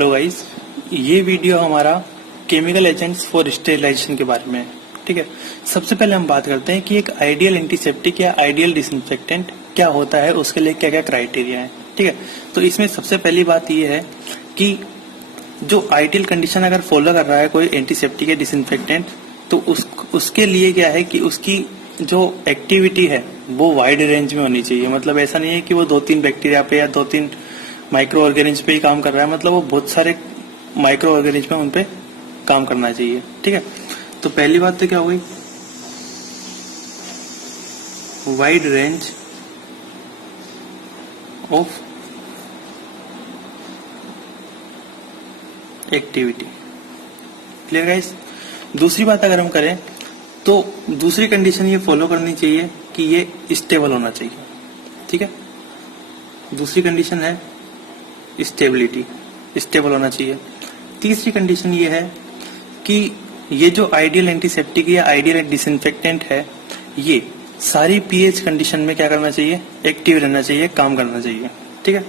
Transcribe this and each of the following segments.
Hello guys, ये video हमारा chemical agents for sterilisation के बारे में है। ठीक है, सबसे पहले हम बात करते हैं कि एक आइडियल एंटीसेप्टिक या आइडियल डिसइंफेक्टेंट क्या होता है, उसके लिए क्या क्या क्राइटेरिया है। ठीक है, तो इसमें सबसे पहली बात ये है कि जो आइडियल कंडीशन अगर फॉलो कर रहा है कोई एंटीसेप्टिक या डिसइंफेक्टेंट, तो उसके लिए क्या है कि उसकी जो एक्टिविटी है वो वाइड रेंज में होनी चाहिए। मतलब ऐसा नहीं है कि वो 2-3 बैक्टीरिया पे या 2-3 माइक्रो ऑर्गेनिज्म पे ही काम कर रहा है, मतलब वो बहुत सारे माइक्रो ऑर्गेनिज्म में उन पे काम करना चाहिए। ठीक है, तो पहली बात तो क्या हो गई, wide range of activity. Clear guys. दूसरी बात अगर हम करें तो दूसरी कंडीशन ये फॉलो करनी चाहिए कि ये स्टेबल होना चाहिए। ठीक है, दूसरी कंडीशन है स्टेबिलिटी, स्टेबल होना चाहिए। तीसरी कंडीशन ये है कि ये जो आइडियल एंटीसेप्टिक या आइडियल डिसइंफेक्टेंट है, ये सारी पीएच कंडीशन में क्या करना चाहिए, एक्टिव रहना चाहिए, काम करना चाहिए। ठीक है,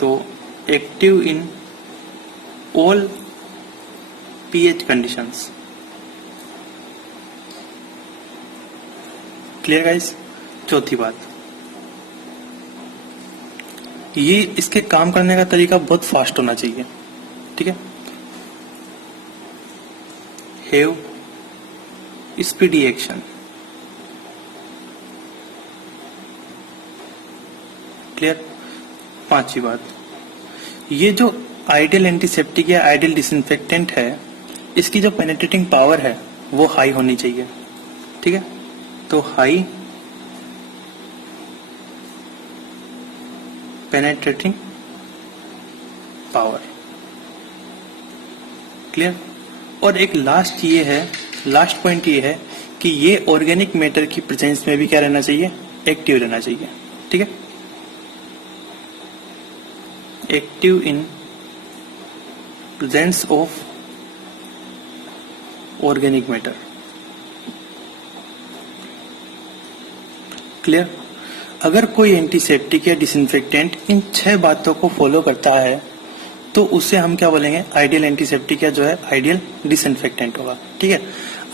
तो active in all pH conditions. Clear guys. चौथी बात, ये इसके काम करने का तरीका बहुत फास्ट होना चाहिए। ठीक है, हैव स्पीडी एक्शन। क्लियर। पांचवी बात, ये जो आइडियल एंटीसेप्टिक या आइडियल डिसइंफेक्टेंट है, इसकी जो पेनिट्रेटिंग पावर है वो हाई होनी चाहिए। ठीक है, तो हाई पेनिट्रेटिंग पावर। क्लियर। और एक लास्ट ये है, लास्ट पॉइंट ये है कि ये ऑर्गेनिक मैटर की प्रेजेंस में भी क्या रहना चाहिए, एक्टिव रहना चाहिए। ठीक है, active in presence of organic matter. Clear. अगर कोई एंटीसेप्टिक या डिसइंफेक्टेंट इन 6 बातों को फॉलो करता है तो उससे हम क्या बोलेंगे, आइडियल एंटीसेप्टिक या जो है आइडियल डिसइंफेक्टेंट होगा। ठीक है,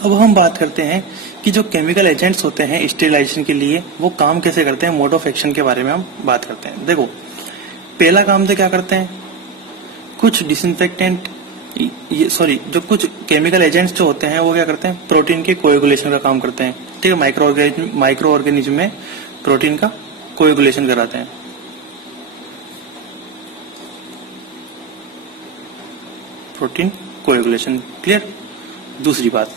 अब हम बात करते हैं कि जो केमिकल एजेंट्स होते हैं स्टेरिलाइजेशन के लिए वो काम कैसे करते हैं, मोड ऑफ एक्शन के बारे में हम बात करते हैं। देखो, पहला काम तो क्या करते हैं, कुछ डिसइंफेक्टेंट जो कुछ केमिकल एजेंट्स जो होते हैं वो क्या करते हैं, प्रोटीन के कोएगुलेशन का काम करते हैं। ठीक है, माइक्रो ऑर्गेनिज्म में प्रोटीन का कोएगुलेशन कराते हैं। Protein coagulation. क्लियर। दूसरी बात,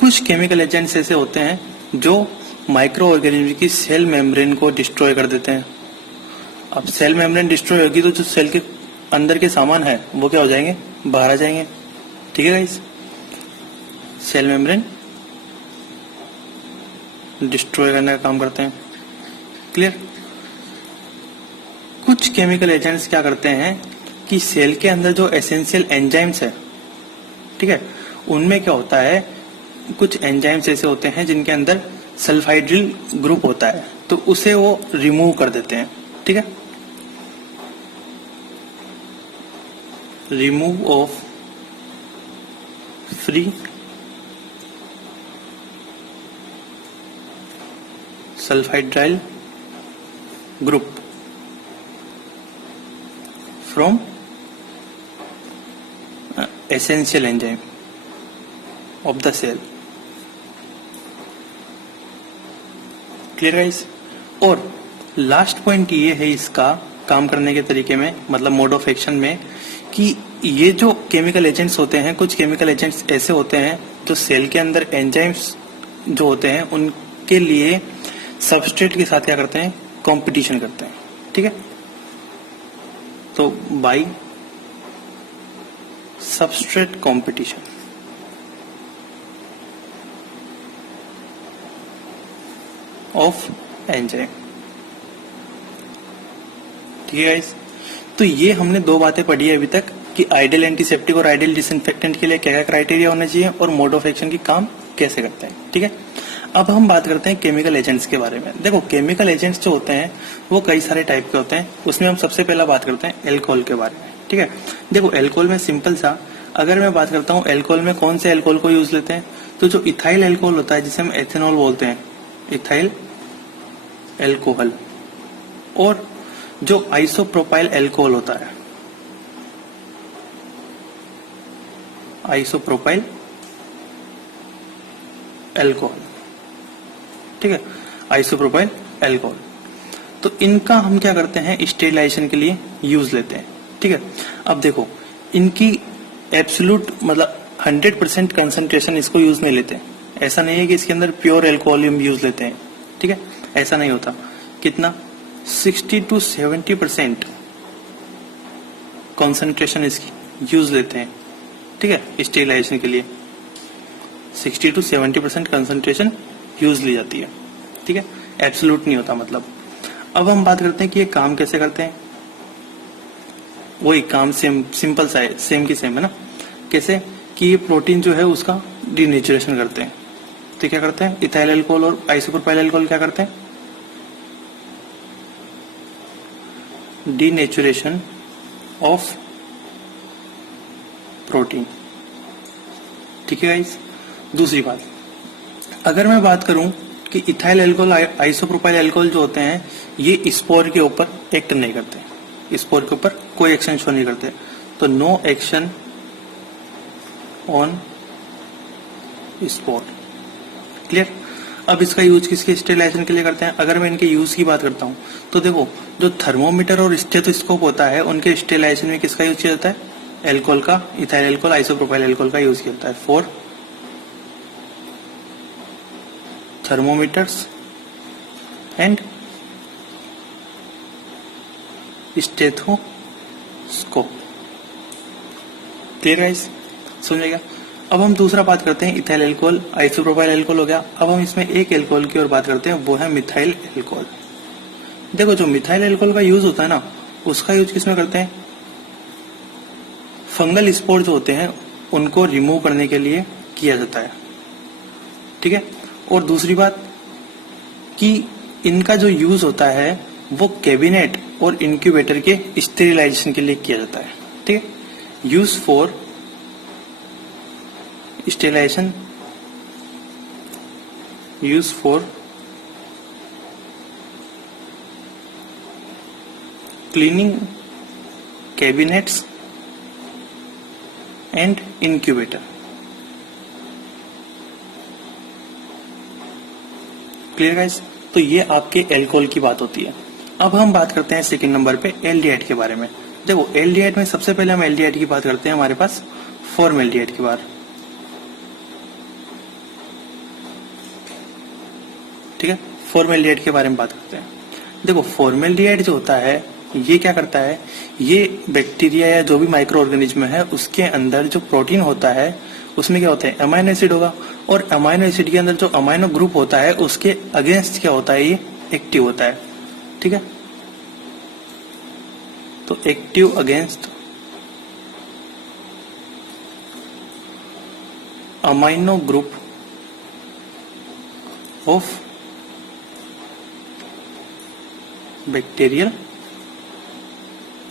कुछ केमिकल एजेंट्स ऐसे होते हैं जो माइक्रो ऑर्गेनिज्म की सेल मेम्ब्रेन को डिस्ट्रॉय कर देते हैं। अब सेल मेम्ब्रेन डिस्ट्रॉय होगी तो जो सेल के अंदर के सामान है वो क्या हो जाएंगे, बाहर आ जाएंगे। ठीक है गाइस, सेल मेम्ब्रेन डिस्ट्रॉय करने का काम करते हैं। क्लियर। कुछ केमिकल एजेंट्स क्या करते हैं कि सेल के अंदर जो एसेंशियल एंजाइम्स है, ठीक है, उनमें क्या होता है, कुछ एंजाइम्स ऐसे होते हैं जिनके अंदर सल्फाइड्रिल ग्रुप होता है, तो उसे वो रिमूव कर देते हैं। ठीक है, remove of free sulfhydryl group from essential enzyme of the cell. Clear guys. और लास्ट पॉइंट ये है इसका काम करने के तरीके में, मतलब मोड ऑफ एक्शन में, कि ये जो केमिकल एजेंट्स होते हैं, कुछ केमिकल एजेंट्स ऐसे होते हैं जो सेल के अंदर एंजाइम्स जो होते हैं उनके लिए सबस्ट्रेट के साथ क्या करते हैं, कंपटीशन करते हैं। ठीक है, तो bye substrate competition. Of enzyme. ठीक है गाइस, तो ये हमने 2 बातें पढ़ी है अभी तक कि आइडियल एंटीसेप्टिक और आइडियल डिसइंफेक्टेंट के लिए क्या क्या क्राइटेरिया होना चाहिए और मोड ऑफ एक्शन की काम कैसे करते हैं। ठीक है, अब हम बात करते हैं केमिकल एजेंट्स के बारे में। देखो, केमिकल एजेंट्स जो होते हैं वो कई सारे टाइप के होते हैं, उसमें हम सबसे पहला बात करते हैं एल्कोहल के बारे में। ठीक है। देखो एल्कोहल में सिंपल सा, अगर मैं बात करता हूँ एल्कोहल में कौन से एल्कोहल को यूज लेते हैं, तो जो इथाइल एल्कोहल होता है जिसे हम एथेनॉल बोलते हैं, इथाइल एल्कोहल, और जो आइसोप्रोपाइल एल्कोहल होता है, आइसोप्रोपाइल एल्कोहल, ठीक है, आइसोप्रोपाइल एल्कोहल। तो इनका हम क्या करते हैं, स्टेरिलाइजेशन के लिए यूज लेते हैं, ठीक है। अब देखो इनकी एब्सोल्यूट मतलब 100% कंसंट्रेशन इसको यूज नहीं लेते, ऐसा नहीं है कि इसके अंदर प्योर एल्कोहल हम यूज लेते हैं, ठीक है, ऐसा नहीं होता। कितना 60 to 70% कंसंट्रेशन इसकी यूज लेते हैं, ठीक है, स्टेरिलाइजेशन के लिए 60 to 70% कंसंट्रेशन यूज ली जाती है, ठीक है, एब्सोल्यूट नहीं होता मतलब। अब हम बात करते हैं कि ये काम कैसे करते हैं, वही काम सेम सिंपल सा है, सेम की सेम है ना। कैसे कि ये प्रोटीन जो है उसका डीनेचुरेशन करते हैं, तो क्या करते हैं, इथाइल एल्कोहल और आइसोप्रोपाइल एल्कोहल क्या करते हैं, डीनेचुरेशन ऑफ प्रोटीन, ठीक है गाइस। दूसरी बात, अगर मैं बात करूं कि इथाइल एल्कोहल आइसोप्रोपाइल एल्कोहल जो होते हैं ये स्पोर के ऊपर एक्ट नहीं करते, स्पोर के ऊपर कोई एक्शन शो नहीं करते, तो no action on spore, clear. अब इसका यूज किसके स्टेरिलाइजेशन के लिए करते हैं, अगर मैं इनके यूज की बात करता हूं तो देखो जो थर्मोमीटर और स्टेथोस्कोप होता है उनके स्टेरिलाइजेशन में किसका यूज किया जाता है, एल्कोहल का, इथाइल एल्कोहल आइसोप्रोपाइल एल्कोहल का यूज किया जाता है for thermometers and stethoscope, clear guys, समझेगा। अब हम दूसरा बात करते हैं, इथाइल एल्कोहल आइसोप्रोपाइल एल्कोहल हो गया। अब हम इसमें एक एल्कोहल की ओर बात करते हैं, वो है मिथाइल एल्कोहल। देखो जो मिथाइल एल्कोहल का यूज होता है ना, उसका यूज किसमें करते हैं, फंगल स्पोर जो होते हैं उनको रिमूव करने के लिए किया जाता है, ठीक है। और दूसरी बात कि इनका जो यूज होता है वो कैबिनेट और इंक्यूबेटर के स्टेरिलाइजेशन के लिए किया जाता है, ठीक है। Use for sterilization, use for cleaning cabinets and incubator, clear guys. तो ये आपके एल्कोहल की बात होती है। अब हम बात करते हैं सेकंड नंबर पे एल्डिहाइड के बारे में। देखो एल्डिहाइड में सबसे पहले हम एल्डिहाइड की बात करते हैं, हमारे पास फॉर्मेल्डिहाइड की बात, ठीक है, फॉर्मेल्डिहाइड के बारे में बात करते हैं। देखो फॉर्मेल्डिहाइड जो होता है ये क्या करता है, ये बैक्टीरिया या जो भी माइक्रो ऑर्गेनिज्म है उसके अंदर जो प्रोटीन होता है उसमें क्या होता है, अमाइनो एसिड होगा, और अमाइनो एसिड के अंदर जो अमाइनो ग्रुप होता है उसके अगेंस्ट क्या होता है, ये एक्टिव होता है, ठीक है। तो active against amino group of bacterial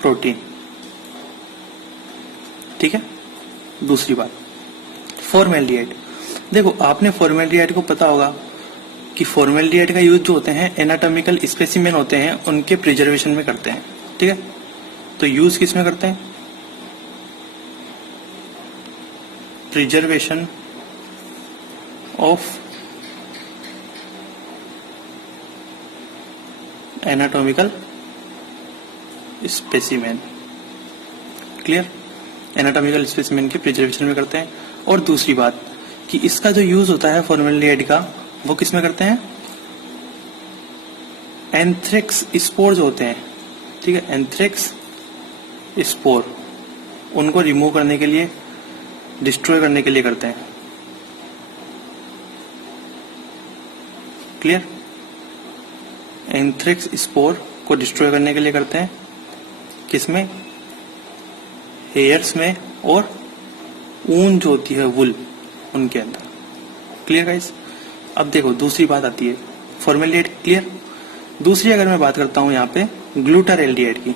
protein, ठीक है। दूसरी बात फॉर्मेल्डिहाइड, देखो आपने फॉर्मेल्डिहाइड को पता होगा कि फॉर्मेल्डिहाइड का यूज जो होते हैं एनाटॉमिकल स्पेसिमेन होते हैं उनके प्रिजर्वेशन में करते हैं, ठीक है। तो यूज किस में करते हैं, preservation of anatomical specimen, clear, anatomical specimen के प्रिजर्वेशन में करते हैं। और दूसरी बात कि इसका जो यूज होता है फॉर्मेल्डिहाइड का वो किस में करते हैं, एंथ्रेक्स स्पोर जो होते हैं, ठीक है, एंथ्रेक्स स्पोर उनको रिमूव करने के लिए, डिस्ट्रॉय करने के लिए करते हैं, क्लियर, एंथ्रेक्स स्पोर को डिस्ट्रॉय करने के लिए करते हैं, किसमें, हेयर्स में और ऊन जो होती है वुल उनके अंदर, क्लियर गाइस। अब देखो दूसरी बात आती है फॉर्मेल्डिहाइड, क्लियर। दूसरी अगर मैं बात करता हूं यहाँ पे ग्लूटारएल्डिहाइड की,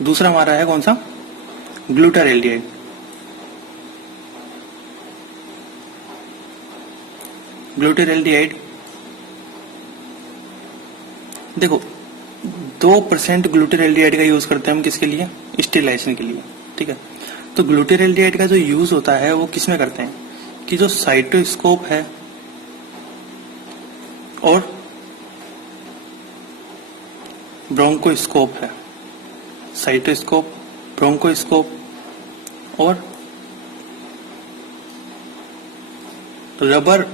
दूसरा हमारा है कौन सा, ग्लूटारेल्डिहाइड। ग्लूटारेल्डिहाइड देखो 2% ग्लूटारेल्डिहाइड का यूज करते हैं हम किसके लिए, स्टेरिलाइजेशन के लिए, ठीक है। तो ग्लूटारेल्डिहाइड का जो यूज होता है वो किसमें करते हैं कि जो साइटोस्कोप है और ब्रोंकोस्कोप है, साइटोस्कोप, ब्रोंकोस्कोप और रबर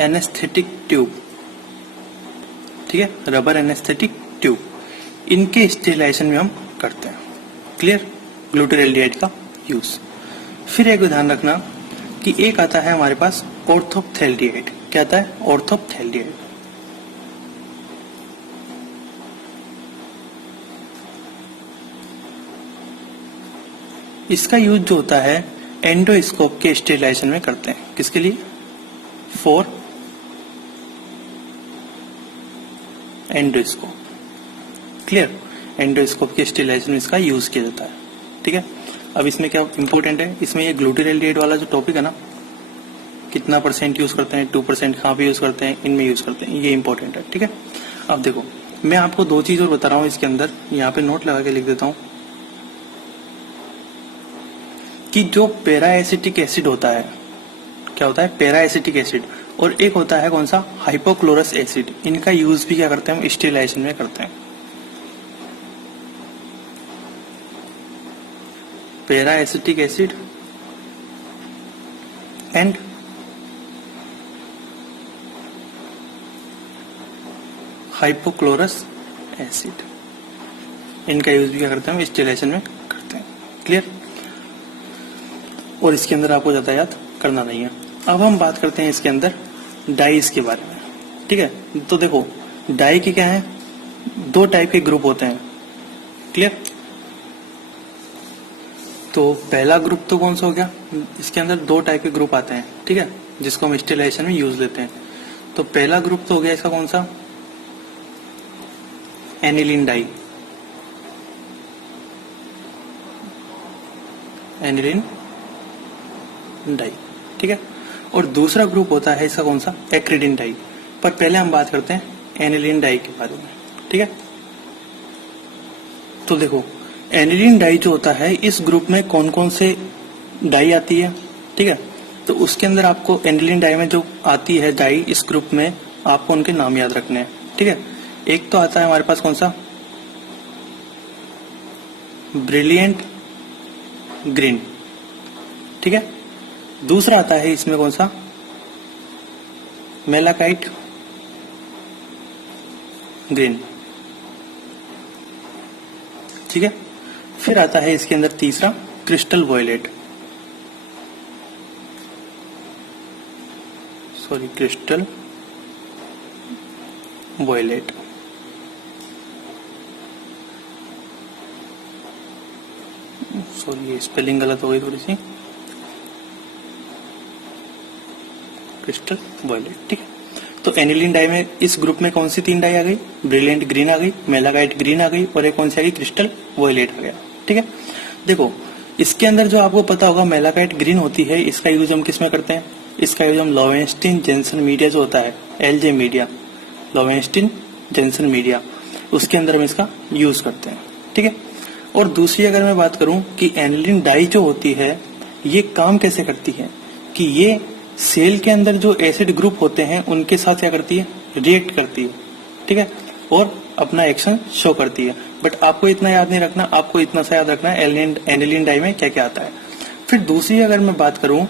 एनेस्थेटिक ट्यूब, ठीक है, रबर एनेस्थेटिक ट्यूब, इनके स्टेरिलाइजेशन में हम करते हैं। क्लियर, ग्लूटारेल्डिहाइड का यूज। फिर एक ध्यान रखना कि एक आता है हमारे पास ऑर्थोप्थैल्डिहाइड। क्या आता है, ऑर्थोप्थैल्डिहाइड। इसका यूज जो होता है एंडोस्कोप के स्टेरिलाइजेशन में करते हैं। किसके लिए, फॉर एंडोस्कोप। क्लियर, एंडोस्कोप के स्टेरिलाइजेशन में इसका यूज किया जाता है, ठीक है। अब इसमें क्या इंपॉर्टेंट है, इसमें ये ग्लूटारेल्डिहाइड वाला जो टॉपिक है ना, कितना परसेंट यूज करते हैं, 2% कहाँ पे यूज करते हैं, इनमें यूज करते हैं, ये इंपॉर्टेंट है, ठीक है। अब देखो मैं आपको दो चीज और बता रहा हूँ इसके अंदर, यहाँ पे नोट लगा के लिख देता हूँ कि जो पैरा एसिटिक एसिड होता है, क्या होता है, पैरा एसिटिक एसिड, और एक होता है कौन सा, हाइपोक्लोरस एसिड। इनका यूज भी क्या करते हैं हम, स्टेरिलाइजेशन में करते हैं। Para acetic acid and hypochlorous acid, इनका यूज भी क्या करते हैं हम, स्टेरिलाइजेशन में करते हैं। क्लियर, और इसके अंदर आपको ज्यादा याद करना नहीं है। अब हम बात करते हैं इसके अंदर डाइज के बारे में, ठीक है। तो देखो डाई के क्या है, दो टाइप के ग्रुप होते हैं। क्लियर, तो पहला ग्रुप तो कौन सा हो गया, इसके अंदर दो टाइप के ग्रुप आते हैं, ठीक है, जिसको हम स्टेरिलाइजेशन में यूज लेते हैं। तो पहला ग्रुप तो हो गया इसका कौन सा, एनिलीन डाई, एनिलीन डाई, ठीक है। और दूसरा ग्रुप होता है इसका कौन सा, एक्रिडिन डाई। पर पहले हम बात करते हैं एनिलीन डाई के बारे में, ठीक है। तो देखो एनिलीन डाई जो होता है, इस ग्रुप में कौन कौन से डाई आती है, ठीक है। तो उसके अंदर आपको एनिलीन डाई में जो आती है डाई इस ग्रुप में, आपको उनके नाम याद रखने हैं, ठीक है। एक तो आता है हमारे पास कौन सा, ब्रिलियंट ग्रीन, ठीक है। दूसरा आता है इसमें कौन सा, मेलाकाइट ग्रीन, ठीक है। फिर आता है इसके अंदर तीसरा, crystal violet, sorry crystal violet. Sorry ये स्पेलिंग गलत हो गई थोड़ी सी, क्रिस्टल वॉयलेट, ठीक है। तो एनिलीन डाई में इस ग्रुप में कौन सी तीन डाई आ गई, ब्रिलियंट ग्रीन आ गई, मेलाकाइट ग्रीन आ गई, और एक कौन सी आ गई, क्रिस्टल वॉयलेट आ गया, ठीक है। देखो इसके अंदर जो आपको पता होगा मेलाकाइट ग्रीन होती है, इसका यूज हम किस में करते हैं, इसका यूज हम लोवेंस्टीन जेंसन मीडिया जो होता है, एलजे मीडिया, लोवेंस्टीन जेंसन मीडिया, उसके अंदर हम इसका यूज करते हैं, ठीक है। और दूसरी अगर मैं बात करूं कि एनिलीन डाई जो होती है ये काम कैसे करती है, कि ये सेल के अंदर जो एसिड ग्रुप होते हैं उनके साथ क्या करती है, रिएक्ट करती है, ठीक है, और अपना एक्शन शो करती है। बट आपको इतना याद नहीं रखना, आपको इतना सा याद रखना है एनिलीन डाई में क्या क्या आता है। फिर दूसरी अगर मैं बात करूं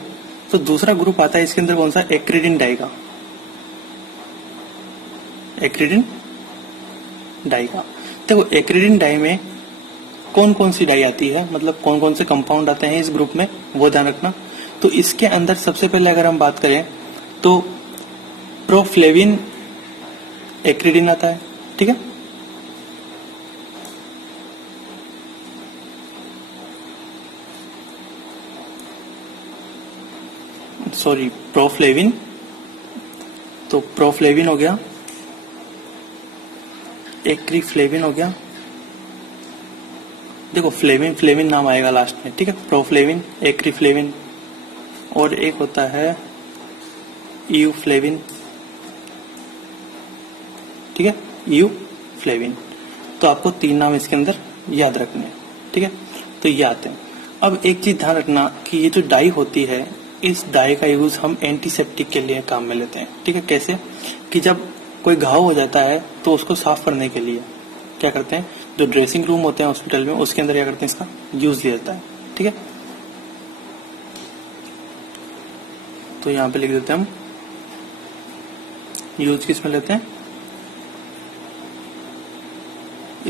तो दूसरा ग्रुप आता है इसके अंदर कौन सा, एक्रिडिन डाई का, एक्रिडिन डाई का। देखो एक्रिडिन डाई में कौन कौन सी डाई आती है, मतलब कौन कौन से कंपाउंड आते हैं इस ग्रुप में, वो ध्यान रखना। तो इसके अंदर सबसे पहले अगर हम बात करें तो प्रोफ्लेविन एक्रिडिन आता है, ठीक है। सॉरी प्रोफ्लेविन, तो प्रोफ्लेविन हो गया, एक्रीफ्लेविन हो गया, देखो फ्लेविन नाम आएगा लास्ट में, ठीक है, प्रोफ्लेविन, एक्रीफ्लेविन, और एक होता है यूफ्लेविन, ठीक है, यूफ्लेविन। तो आपको 3 नाम इसके अंदर याद रखने हैं, ठीक है। तो ये आते हैं। अब एक चीज ध्यान रखना कि ये जो डाई होती है, इस डाई का यूज हम एंटीसेप्टिक के लिए काम में लेते हैं, ठीक है। कैसे कि जब कोई घाव हो जाता है तो उसको साफ करने के लिए क्या करते हैं, जो ड्रेसिंग रूम होते हैं हॉस्पिटल में, उसके अंदर क्या करते हैं, इसका यूज लिया जाता है, ठीक है। तो यहां पे लिख देते हैं हम, यूज किस में लेते हैं,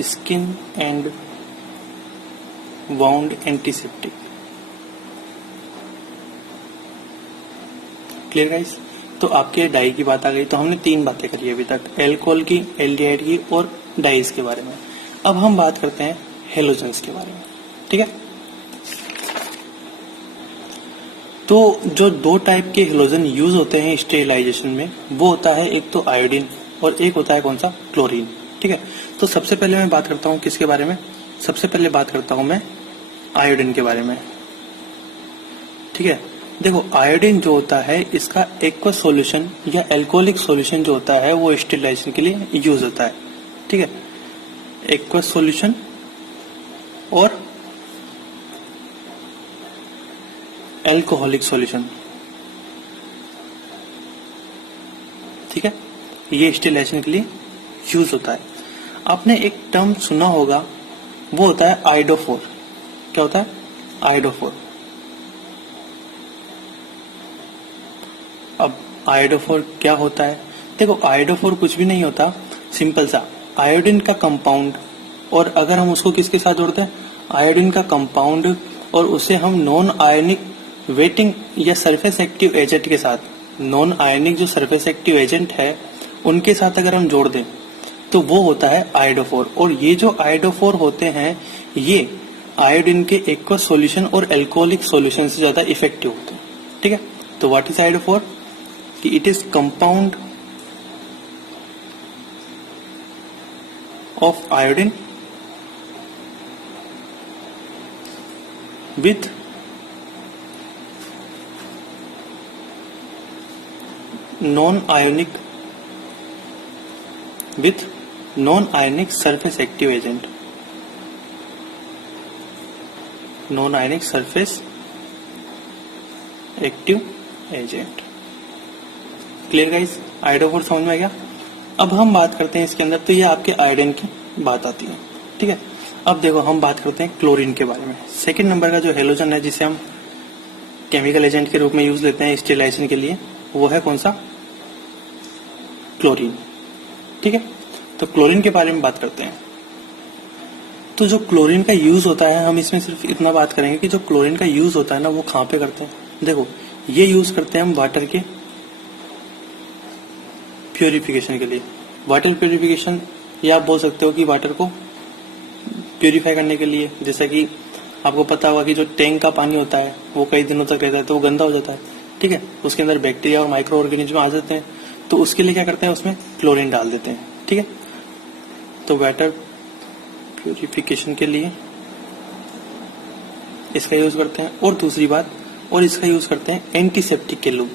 skin and wound antiseptic. Clear guys. तो आपके डाई की बात आ गई। तो हमने 3 बातें करी अभी तक, एल्कोहल की, एल्डिहाइड की और डाइज के बारे में। अब हम बात करते हैं हेलोजन्स के बारे में, ठीक है। तो जो 2 टाइप के हेलोजन यूज होते हैं स्टेरिलाइजेशन में, वो होता है एक तो आयोडीन और एक होता है कौन सा, क्लोरीन, ठीक है। तो सबसे पहले मैं बात करता हूं किसके बारे में, सबसे पहले बात करता हूं मैं आयोडीन के बारे में, ठीक है। देखो आयोडीन जो होता है, इसका एक्वस सॉल्यूशन या एल्कोहलिक सॉल्यूशन जो होता है वो स्टेरिलाइजेशन के लिए यूज होता है, ठीक है। एक्वस सॉल्यूशन और एल्कोहलिक सॉल्यूशन, ठीक है, ये स्टेरिलाइजेशन के लिए यूज होता है। आपने एक टर्म सुना होगा, वो होता है आयोडोफोर। क्या होता है, आयोडोफोर। अब आयोडोफोर क्या होता है, देखो आयोडोफोर कुछ भी नहीं होता, सिंपल सा आयोडीन का कंपाउंड, और अगर हम उसको किसके साथ जोड़ते हैं, आयोडीन का कंपाउंड, और उसे हम नॉन आयनिक वेटिंग या सरफेस एक्टिव एजेंट के साथ, नॉन आयनिक जो सरफेस एक्टिव एजेंट है उनके साथ अगर हम जोड़ दें तो वो होता है आयोडोफोर। और ये जो आयोडोफोर होते हैं, ये आयोडीन के एक्वस सॉल्यूशन और एल्कोहलिक सॉल्यूशन से ज्यादा इफेक्टिव होते हैं, ठीक है। तो व्हाट इज आयोडोफोर, कि it is compound of iodine with non-ionic surface active agent, non-ionic surface active agent। Clear guys, iodophor समझ में आ गया। अब हम बात करते हैं इसके अंदर, तो ये आपके आयोडीन की बात आती है, ठीक है। अब देखो हम बात करते हैं क्लोरीन के बारे में। सेकंड नंबर का जो हेलोजन है जिसे हम केमिकल एजेंट के रूप में यूज लेते हैं स्टेरिलाइजेशन के लिए, वो है कौन सा, क्लोरीन, ठीक है। तो क्लोरीन के बारे में बात करते हैं। तो जो क्लोरीन का यूज होता है, हम इसमें सिर्फ इतना बात करेंगे कि जो क्लोरीन का यूज होता है ना, वो कहां पे करते हैं। देखो ये यूज करते हैं हम वाटर के प्योरिफिकेशन के लिए, वाटर प्योरिफिकेशन, या आप बोल सकते हो कि वाटर को प्योरीफाई करने के लिए। जैसा कि आपको पता होगा कि जो टैंक का पानी होता है वो कई दिनों तक रहता है तो वो गंदा हो जाता है, ठीक है, उसके अंदर बैक्टीरिया और माइक्रो ऑर्गेनिज्म आ जाते हैं, तो उसके लिए क्या करते हैं, उसमें क्लोरीन डाल देते हैं, ठीक है। तो वाटर प्योरिफिकेशन के लिए इसका यूज करते हैं। और दूसरी बात, और इसका यूज करते हैं एंटीसेप्टिक के लिए,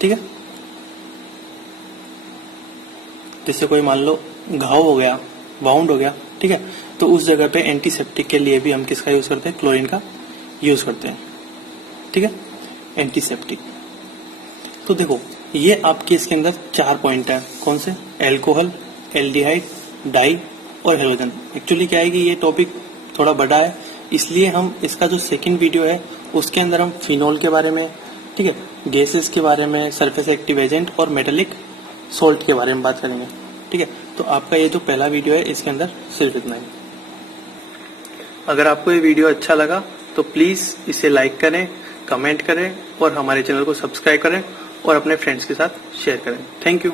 ठीक है। जैसे कोई मान लो घाव हो गया, वाउंड हो गया, ठीक है, तो उस जगह पे एंटीसेप्टिक के लिए भी हम किसका यूज करते हैं, क्लोरीन का यूज करते हैं, ठीक है, एंटीसेप्टिक। तो देखो ये आपके इसके अंदर 4 पॉइंट है, कौन से, एल्कोहल, एल्डिहाइड, डाई और हेलोजन। एक्चुअली क्या है कि ये टॉपिक थोड़ा बड़ा है, इसलिए हम इसका जो सेकंड वीडियो है उसके अंदर हम फिनोल के बारे में, ठीक है, गैसेस के बारे में, सरफेस एक्टिव एजेंट और मेटेलिक सोल्ट के बारे में बात करेंगे, ठीक है। तो आपका ये जो पहला वीडियो है इसके अंदर सिर्फ इतना ही। अगर आपको ये वीडियो अच्छा लगा तो प्लीज इसे लाइक करें, कमेंट करें और हमारे चैनल को सब्सक्राइब करें और अपने फ्रेंड्स के साथ शेयर करें। Thank you.